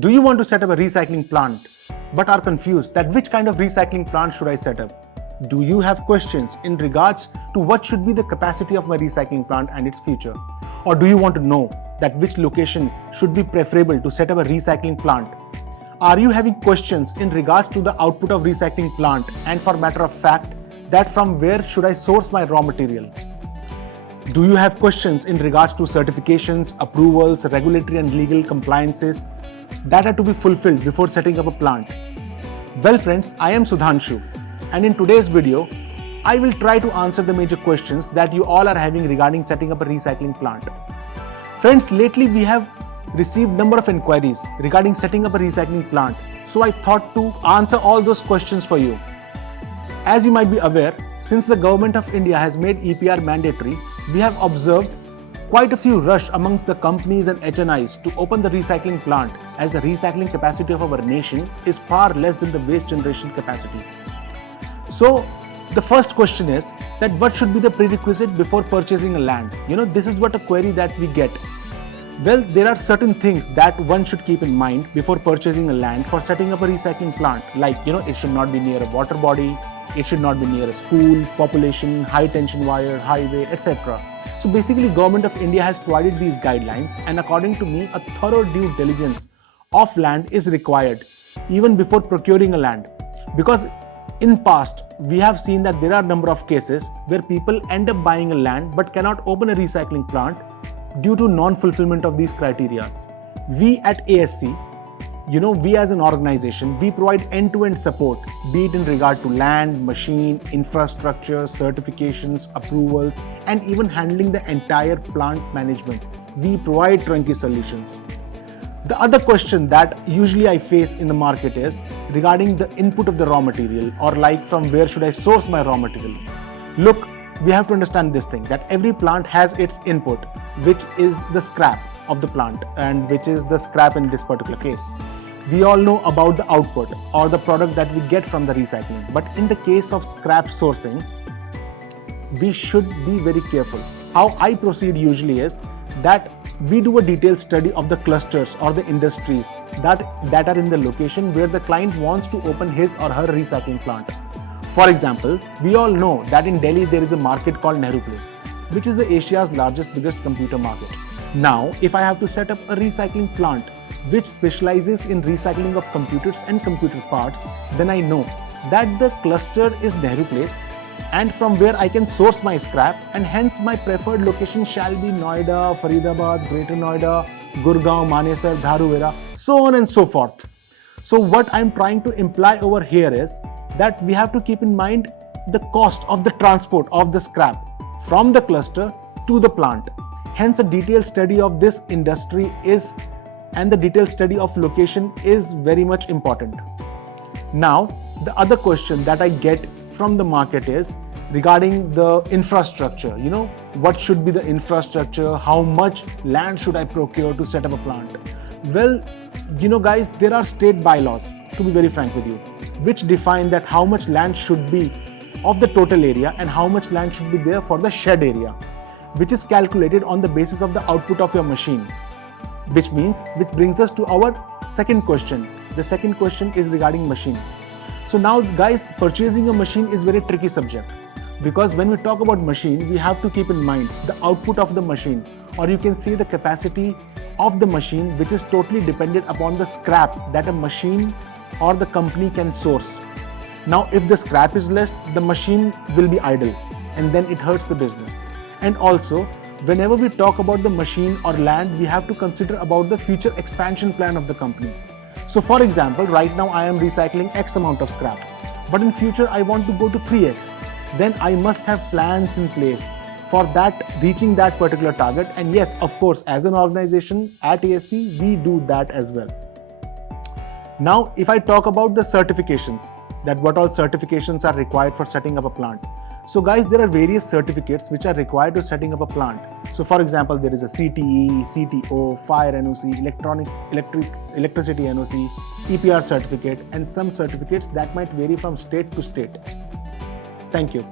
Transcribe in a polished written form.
Do you want to set up a recycling plant but are confused that which kind of recycling plant should I set up? Do you have questions in regards to what should be the capacity of my recycling plant and its future? Or do you want to know that which location should be preferable to set up a recycling plant? Are you having questions in regards to the output of recycling plant and for matter of fact that from where should I source my raw material? Do you have questions in regards to certifications, approvals, regulatory and legal compliances that are to be fulfilled before setting up a plant? Well friends, I am Sudhanshu, and in today's video, I will try to answer the major questions that you all are having regarding setting up a recycling plant. Friends, lately we have received number of inquiries regarding setting up a recycling plant, so I thought to answer all those questions for you. As you might be aware, since the government of India has made EPR mandatory, we have observed quite a few rush amongst the companies and HNIs to open the recycling plant, as the recycling capacity of our nation is far less than the waste generation capacity. So the first question is that what should be the prerequisite before purchasing a land? This is what a query that we get. Well, there are certain things that one should keep in mind before purchasing a land for setting up a recycling plant. Like, it should not be near a water body, it should not be near a school, population, high tension wire, highway, etc. So basically, Government of India has provided these guidelines, and according to me, a thorough due diligence of land is required even before procuring a land. Because in past, we have seen that there are a number of cases where people end up buying a land but cannot open a recycling plant due to non-fulfillment of these criteria. We at ASC, we as an organization, we provide end-to-end support, be it in regard to land, machine, infrastructure, certifications, approvals, and even handling the entire plant management. We provide turnkey solutions. The other question that usually I face in the market is regarding the input of the raw material, or like from where should I source my raw material. Look, we have to understand this thing, that every plant has its input, which is the scrap of the plant, and which is the scrap in this particular case. We all know about the output or the product that we get from the recycling. But in the case of scrap sourcing, we should be very careful. How I proceed usually is that we do a detailed study of the clusters or the industries that are in the location where the client wants to open his or her recycling plant. For example, we all know that in Delhi there is a market called Nehru Place, which is the Asia's biggest computer market. Now, if I have to set up a recycling plant which specializes in recycling of computers and computer parts, then I know that the cluster is Nehru Place, and from where I can source my scrap, and hence my preferred location shall be Noida, Faridabad, Greater Noida, Gurgaon, Manesar, Dharuvera, so on and so forth. So what I'm trying to imply over here is that we have to keep in mind the cost of the transport of the scrap from the cluster to the plant. Hence, a detailed study of this industry and the detailed study of location is very much important. Now, the other question that I get from the market is regarding the infrastructure. What should be the infrastructure? How much land should I procure to set up a plant? Well, guys, there are state bylaws, to be very frank with you, which define that how much land should be of the total area and how much land should be there for the shed area, which is calculated on the basis of the output of your machine. Which brings us to our second question. The second question is regarding machine. So now guys, purchasing a machine is very tricky subject, because when we talk about machine, we have to keep in mind the output of the machine, or you can say the capacity of the machine, which is totally dependent upon the scrap that a machine or the company can source. Now, if the scrap is less, the machine will be idle, and then it hurts the business. And also, whenever we talk about the machine or land, we have to consider about the future expansion plan of the company. So for example, right now I am recycling X amount of scrap, but in future I want to go to 3X. Then I must have plans in place for that, reaching that particular target. And yes, of course, as an organization at ASC, we do that as well. Now, if I talk about the certifications, that what all certifications are required for setting up a plant. So guys, there are various certificates which are required to setting up a plant. So for example, there is a CTE, CTO, Fire NOC, Electricity NOC, EPR certificate, and some certificates that might vary from state to state. Thank you.